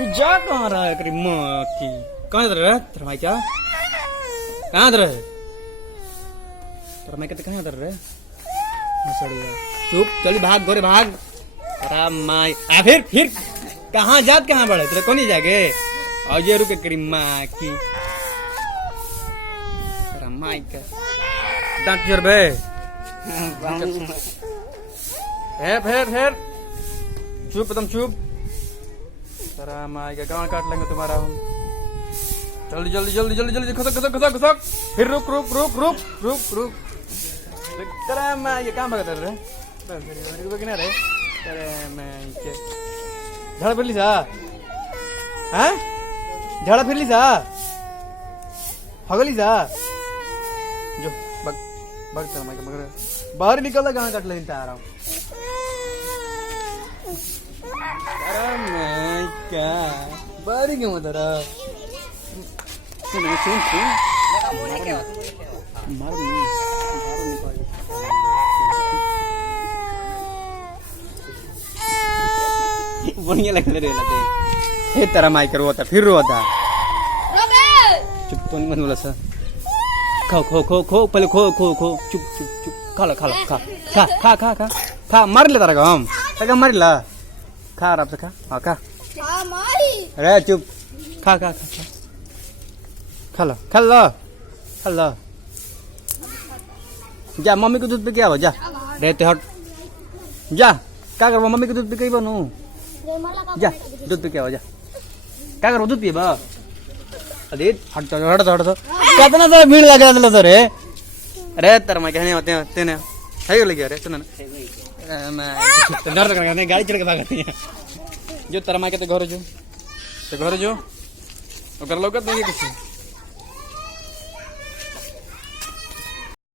तू जा कहाँ रहा है तेरी माँ की? कहाँ इधर है तेरा भाई? क्या कहाँ इधर है तेरा मैं? कहते कहाँ इधर है? चुप चली भाग गोरे भाग। तेरा माई फिर कहाँ जात कहाँ बढ़े तेरे को नहीं जाके और ये रुके तेरी माँ की। तेरा माई का डांट जोर बे फिर चुप एकदम चुप। तेरा माई का गाँव काट लेंगे तुम्हारा हम। जल्दी जल्दी जल्दी जल्दी जल्दी खसक खसक खसक खसक। फिर रुक रुक रुक रुक रुक रुक। तेरा माई ये कहाँ भागता रे? रे तेरे माई के झाड़ा फिरली सा? हाँ झाड़ा फिरली सा? हगली सा? जो बग बग तेरा माई का मगर बाहर निकल गाँव काट लेंगे आ रहा हूँ। क्या बारी क्यों तेरा? सुन मारो बढ़िया लगता रे हे तेरा माइक रोता फिर रोता। चुप तो नहीं मन बोला सा। खाओ खो खो खो पहले खो खो खो चुप चुप चुप खा लो खा लो खा खा खा खा खा खा मार ले तारा हम तक मार ला खा आराम से खा। हाँ खा अरे चुप खा खा खा खा खा लो खा लो खा लो। जा मम्मी को दूध पे क्या हो जा रहते हट जा क्या करो मम्मी को दूध पे कहीं बनू जा दूध पे क्या हो जा क्या करो दूध पिए अरे हट तो हट तो हट तो कितना तो भीड़ लगा दिला तो रे। अरे तेरा मैं कहने होते हैं तेने है लगे अरे सुन मैं डर करने गाड़ी चढ़ के भागती है जो तेरा मैं कहते घर जो तो घर जो अगर लोग नहीं कुछ